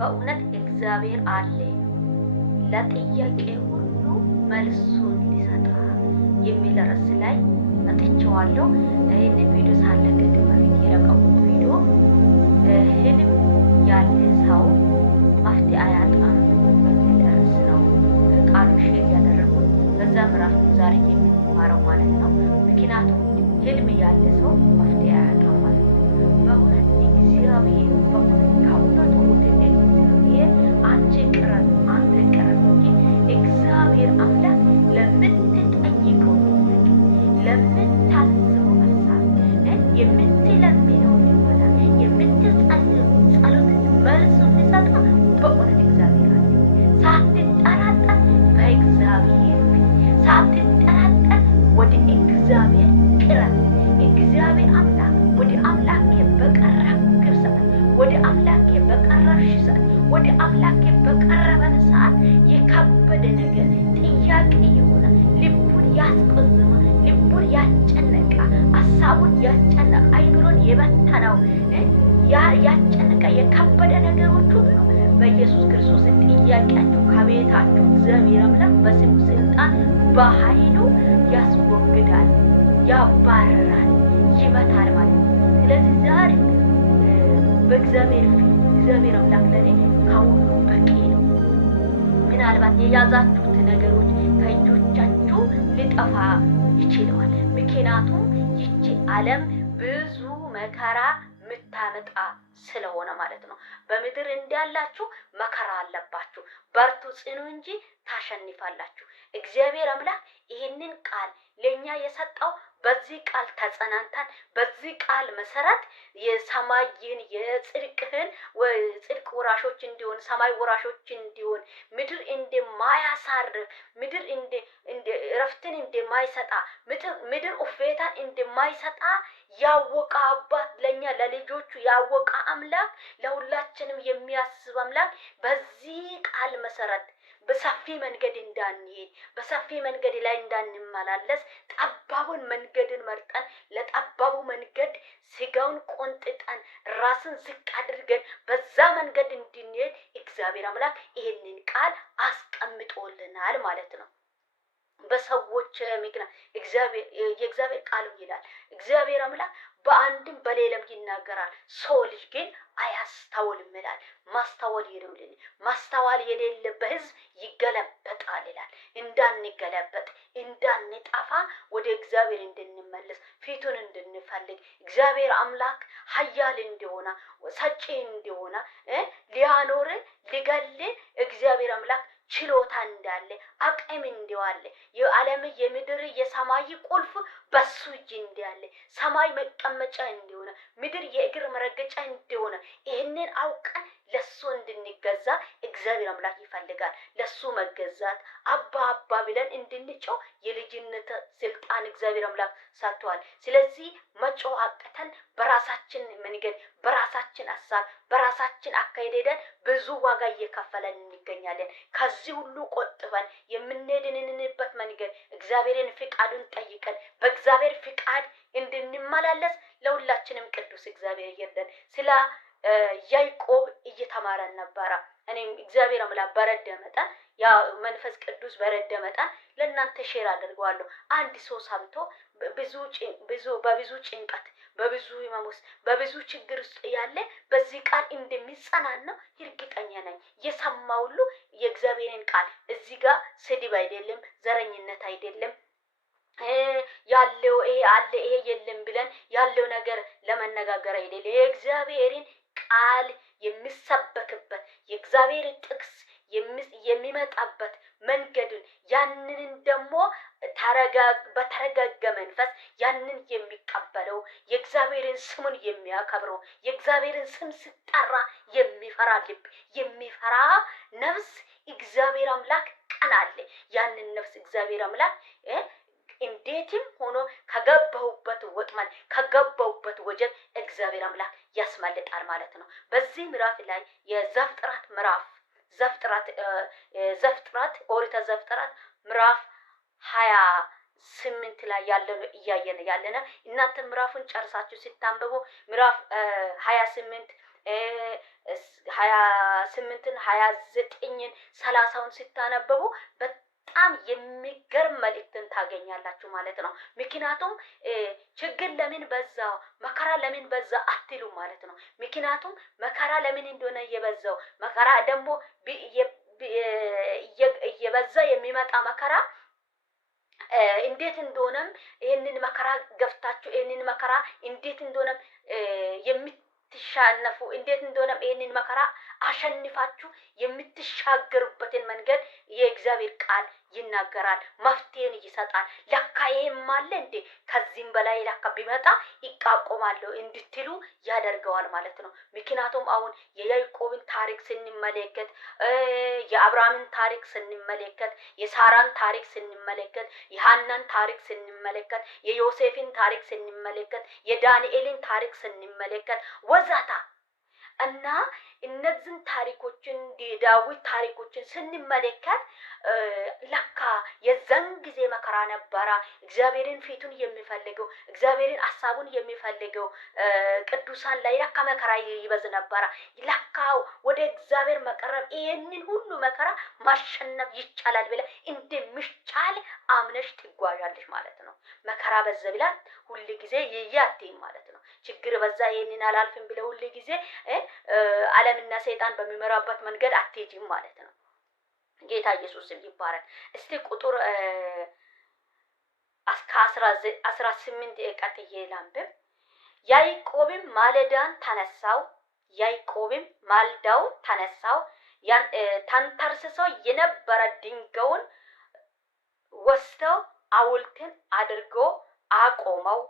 በእውነት እግዚአብሔር አለ ለጥያቄ ሁሉ መልሱን ሊሰጣ የሚል ርዕስ ላይ መጥቼዋለሁ። ይህንን ቪዲዮ ሳለቅቅ በፊት የለቀቁት ቪዲዮ ህልም ያለ ሰው መፍትሄ አያጣም በሚል ርዕስ ነው ቃሉ ሼር ያደረጉት። በዛ ምዕራፍ ዛሬ የምንማረው ማለት ነው። ምክንያቱም ህልም ያለ ሰው መፍትሄ አያጣም ማለት ነው። በእውነት እግዚአብሔር በእውነት ከእውነቱ ወደ እግዚአብሔር አንቺ ቅረብ አንተ ቅረብ እንጂ እግዚአብሔር አምላክ ለምትጠይቀው ጥያቄ ለምታስበው ሀሳብ የምትለምነው ልመና የምትጸልየው ጸሎት መልሱ ሊሰጥ በእውነት እግዚአብሔር አለ። ሳትጠራጠር በእግዚአብሔር ፊት ሳትጠራጠር ወደ እግዚአብሔር ቅረብ። እግዚአብሔር አምላክ ወደ አምላኬ በቀረብክ ሰዓት ወደ አምላኬ በቀረብሽ ሰዓት ወደ አምላኬ በቀረበን ሰዓት የከበደ ነገር ጥያቄ የሆነ ልቡን ያስቆዘመ ልቡን ያጨነቀ ሀሳቡን ያጨነቀ አይምሮን የበተነው ያጨነቀ የከበደ ነገሮች ሁሉ በኢየሱስ ክርስቶስ ጥያቄያችሁ ከቤታችሁ እግዚአብሔር አምላክ በስሙ ስልጣን በኃይሉ ያስወግዳል፣ ያባረራል፣ ይመታል ማለት ነው። ስለዚህ ዛሬ በእግዚአብሔር ፊት እግዚአብሔር አምላክ ለኔ ከሁሉ በቂ ነው። ምናልባት የያዛችሁት ነገሮች ከእጆቻችሁ ሊጠፋ ይችላል። ምክንያቱም ይቺ ዓለም ብዙ መከራ ምታመጣ ስለሆነ ማለት ነው። በምድር እንዳላችሁ መከራ አለባችሁ፣ በርቱ ጽኑ እንጂ ታሸንፋላችሁ። እግዚአብሔር አምላክ ይህንን ቃል ለኛ የሰጠው በዚህ ቃል ተጸናንተን በዚህ ቃል መሰረት የሰማይን የጽድቅህን ጽድቅ ወራሾች እንዲሆን ሰማይ ወራሾች እንዲሆን ምድር እንደማያሳርፍ ምድር እንደ ረፍትን እንደማይሰጣ ምድር ኡፌታን እንደማይሰጣ ያወቀ አባት ለኛ ለልጆቹ ያወቀ አምላክ ለሁላችንም የሚያስብ አምላክ በዚህ ቃል መሰረት በሰፊ መንገድ እንዳንሄድ በሰፊ መንገድ ላይ እንዳንመላለስ ጠባቡን መንገድን መርጠን ለጠባቡ መንገድ ስጋውን ቆንጥጠን ራስን ዝቅ አድርገን በዛ መንገድ እንድንሄድ እግዚአብሔር አምላክ ይህንን ቃል አስቀምጦልናል ማለት ነው። በሰዎች ምክንያት የእግዚአብሔር ቃሉ ይላል እግዚአብሔር አምላክ በአንድም በሌላም ይናገራል፣ ሰው ልጅ ግን አያስተውልም ይላል። ማስተዋል ይሩልን። ማስተዋል የሌለበት ሕዝብ ይገለበጣል ይላል። እንዳንገለበጥ እንዳንጠፋ ወደ እግዚአብሔር እንድንመለስ ፊቱን እንድንፈልግ እግዚአብሔር አምላክ ኃያል እንደሆነ ሰጪ እንደሆነ ሊያኖር ሊገል እግዚአብሔር አምላክ ችሎታ እንዳለ አቅም እንደዋለ የዓለም የምድር የሰማይ ቁልፍ በሱ እጅ እንዳለ ሰማይ መቀመጫ እንደሆነ ምድር የእግር መረገጫ እንደሆነ ይህንን አውቀን ለሱ እንድንገዛ እግዚአብሔር አምላክ ይፈልጋል። ለሱ መገዛት አባ አባ ብለን እንድንጮህ የልጅነት ስልጣን እግዚአብሔር አምላክ ሰጥቷል። ስለዚህ መጮህ አቅተን በራሳችን መንገድ በራሳችን ሐሳብ በራሳችን አካሄድ ሄደን ብዙ ዋጋ እየከፈለን እንገኛለን። ከዚህ ሁሉ ቆጥበን የምንሄድንበት መንገድ እግዚአብሔርን ፍቃዱን ጠይቀን በእግዚአብሔር ፍቃድ እንድንመላለስ ለሁላችንም ቅዱስ እግዚአብሔር ይርዳን። ስለ ያዕቆብ እየተማረን ነበረ። እኔም እግዚአብሔር አምላክ በረደ መጠን ያ መንፈስ ቅዱስ በረደ መጠን ለእናንተ ሼር አድርገዋለሁ። አንድ ሰው ሰምቶ በብዙ ጭንቀት በብዙ ሕመም ውስጥ በብዙ ችግር ውስጥ ያለ በዚህ ቃል እንደሚጸናና እርግጠኛ ነኝ። የሰማ ሁሉ የእግዚአብሔርን ቃል እዚህ ጋር ስድብ አይደለም፣ ዘረኝነት አይደለም ያለው ይሄ አለ ይሄ የለም ብለን ያለው ነገር ለመነጋገር አይደለም። የእግዚአብሔርን ቃል የሚሰበክበት የእግዚአብሔር ጥቅስ የሚመጣበት መንገድን ያንን ደግሞ በተረጋጋ መንፈስ ያንን የሚቀበለው የእግዚአብሔርን ስሙን የሚያከብረው የእግዚአብሔርን ስም ሲጠራ የሚፈራ ልብ የሚፈራ ነፍስ እግዚአብሔር አምላክ ቀን አለ። ያንን ነፍስ እግዚአብሔር አምላክ እንዴትም ሆኖ ከገባሁበት ወጥመድ ከገባሁበት ወጀብ እግዚአብሔር አምላክ ያስመልጣል ማለት ነው። በዚህ ምዕራፍ ላይ የዘፍጥረት ምዕራፍ ዘፍጥረት ኦሪት ዘፍጥረት ምዕራፍ 28 ላይ ያለው እያየነ ያለነ እናንተ ምዕራፉን ጨርሳችሁ ሲታንበቡ ምዕራፍ 28 28ን 29ን 30ን ስታነበቡ በጣም የሚገርም መልእክትን ታገኛላችሁ ማለት ነው። ምክንያቱም ችግር ለምን በዛ መከራ ለምን በዛ አትሉ ማለት ነው። ምክንያቱም መከራ ለምን እንደሆነ የበዛው መከራ ደግሞ እየበዛ የሚመጣ መከራ እንዴት እንደሆነም ይሄንን መከራ ገፍታችሁ ይሄንን መከራ እንዴት እንደሆነም የምትሻነፉ እንዴት እንደሆነም ይሄንን መከራ አሸንፋችሁ የምትሻገሩበትን መንገድ የእግዚአብሔር ቃል ይናገራል፣ መፍትሄን ይሰጣል። ለካ ይሄም አለ እንዴ ከዚህም በላይ ለካ ቢመጣ ይቃቆማለሁ እንድትሉ ያደርገዋል ማለት ነው። ምክንያቱም አሁን የያዕቆብን ታሪክ ስንመለከት፣ የአብርሃምን ታሪክ ስንመለከት፣ የሳራን ታሪክ ስንመለከት፣ የሐናን ታሪክ ስንመለከት፣ የዮሴፍን ታሪክ ስንመለከት፣ የዳንኤልን ታሪክ ስንመለከት ወዛታ እና እነዚህን ታሪኮችን የዳዊት ታሪኮችን ስንመለከት ለካ የዛን ጊዜ መከራ ነበረ። እግዚአብሔርን ፊቱን የሚፈልገው እግዚአብሔርን ሐሳቡን የሚፈልገው ቅዱሳን ላይ ለካ መከራ ይበዝ ነበረ። ለካ ወደ እግዚአብሔር መቀረብ ይሄንን ሁሉ መከራ ማሸነፍ ይቻላል ብለ እንደሚቻል አምነሽ ትጓዣለሽ ማለት ነው። መከራ በዛ ብላት ሁሉ ጊዜ ይያትይ ማለት ነው። ችግር በዛ ይሄንን አላልፍም ብለ ሁሉ ጊዜ ዓለምና ሰይጣን በሚመራበት መንገድ አትሄጂም ማለት ነው። ጌታ ኢየሱስ ይባረክ። እስቲ ቁጥር 18 ቀጥዬ ላንብብ። ያዕቆብም ማለዳን ተነሳው ያዕቆብም ማልዳው ተነሳው ተንተርስሶ የነበረ ድንጋዩን ወስደው ሐውልትን አድርጎ አቆመው፣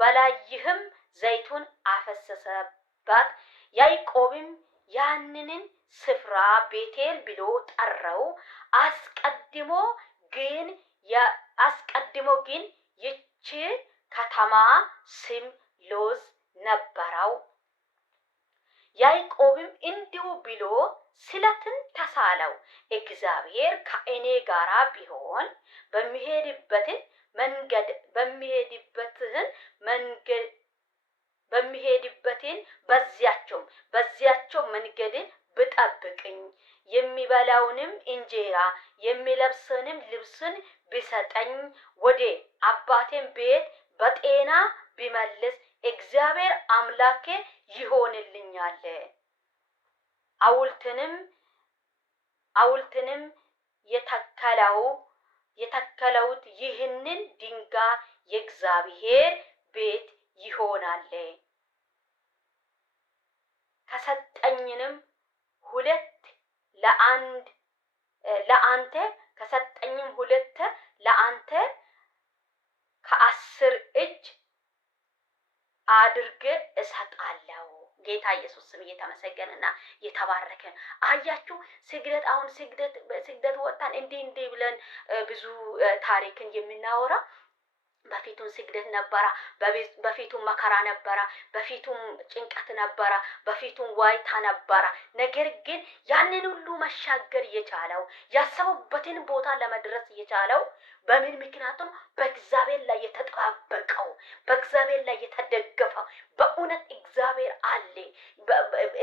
በላይህም ዘይቱን አፈሰሰባት። ያዕቆብም ያንን ስፍራ ቤቴል ብሎ ጠራው። አስቀድሞ ግን ይህች ከተማ ስም ሎዝ ነበረው። ያዕቆብም እንዲሁ ብሎ ስለትን ተሳለው፣ እግዚአብሔር ከእኔ ጋር ቢሆን በሚሄድበትን በዚያቸው መንገድን ብጠብቅኝ የሚበላውንም እንጀራ የሚለብሰንም ልብስን ቢሰጠኝ ወደ አባቴም ቤት በጤና ቢመልስ እግዚአብሔር አምላኬ ይሆንልኛል። ሐውልትንም የተከለውት ይህንን ድንጋይ የእግዚአብሔር ቤት ይሆናል። ከሰጠኝንም ሁለት ለአንተ ከሰጠኝም ሁለት ለአንተ ከ10 እጅ አድርጌ እሰጣለሁ። ጌታ ኢየሱስ ስም የተመሰገነና የተባረከ። አያችሁ ስግደት አሁን ስግደት ወጣን እንዲህ ብለን ብዙ ታሪክን የምናወራ በፊቱም ስግደት ነበረ፣ በፊቱም መከራ ነበረ፣ በፊቱም ጭንቀት ነበረ፣ በፊቱም ዋይታ ነበረ። ነገር ግን ያንን ሁሉ መሻገር የቻለው ያሰበበትን ቦታ ለመድረስ የቻለው በምን ምክንያት ነው? በእግዚአብሔር ላይ የተጠባበቀው፣ በእግዚአብሔር ላይ የተደገፈው። በእውነት እግዚአብሔር አለ።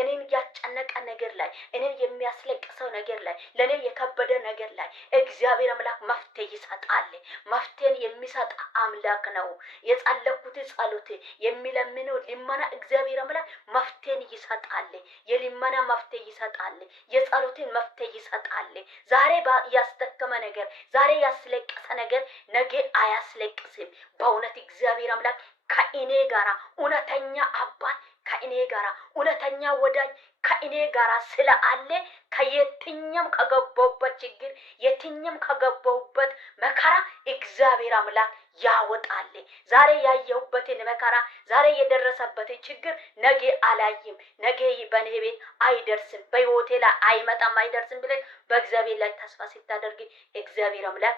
እኔን ያጨነቀ ነገር ላይ፣ እኔን የሚያስለቅሰው ነገር ላይ፣ ለኔ የከበደ ነገር ላይ እግዚአብሔር አምላክ መፍትሄ ይሰጣል። መፍትሄን የሚሰጥ አምላክ ነው። የጸለኩት ጸሎት የሚለምነው ልመና እግዚአብሔር አምላክ መፍትሄን ይሰጣል። የልመና መፍትሄ ይሰጣል። የጸሎትን መፍትሄ ይሰጣል። ዛሬ ያስደከመ ነገር፣ ዛሬ ያስለቀሰ ነገር ነገ አያስለቅስም። በእውነት እግዚአብሔር አምላክ ከእኔ ጋራ እውነተኛ አባት ከእኔ ጋራ እውነተኛ ወዳጅ ከእኔ ጋራ ስላለ ከየትኛም ከገባሁበት ችግር የትኛም ከገባሁበት መከራ እግዚአብሔር አምላክ ያወጣል። ዛሬ ያየሁበትን መከራ ዛሬ የደረሰበትን ችግር ነገ አላይም፣ ነገ በኔ ቤት አይደርስም፣ በህይወቴ ላይ አይመጣም፣ አይደርስም ብለሽ በእግዚአብሔር ላይ ተስፋ ስታደርጊ እግዚአብሔር አምላክ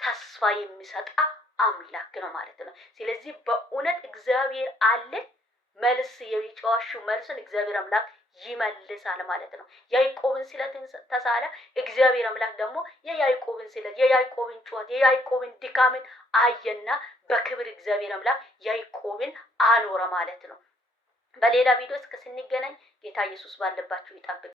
ተስፋ የሚሰጣ አምላክ ነው ማለት ነው። ስለዚህ በእውነት እግዚአብሔር አለ። መልስ የጨዋሹ መልስን እግዚአብሔር አምላክ ይመልሳል ማለት ነው። ያዕቆብን ስለትን ተሳለ፣ እግዚአብሔር አምላክ ደግሞ የያዕቆብን ስለት፣ የያዕቆብን ጩኸት፣ የያዕቆብን ድካምን አየና በክብር እግዚአብሔር አምላክ ያዕቆብን አኖረ ማለት ነው። በሌላ ቪዲዮ እስከ ስንገናኝ ጌታ ኢየሱስ ባለባችሁ ይጠብቅ።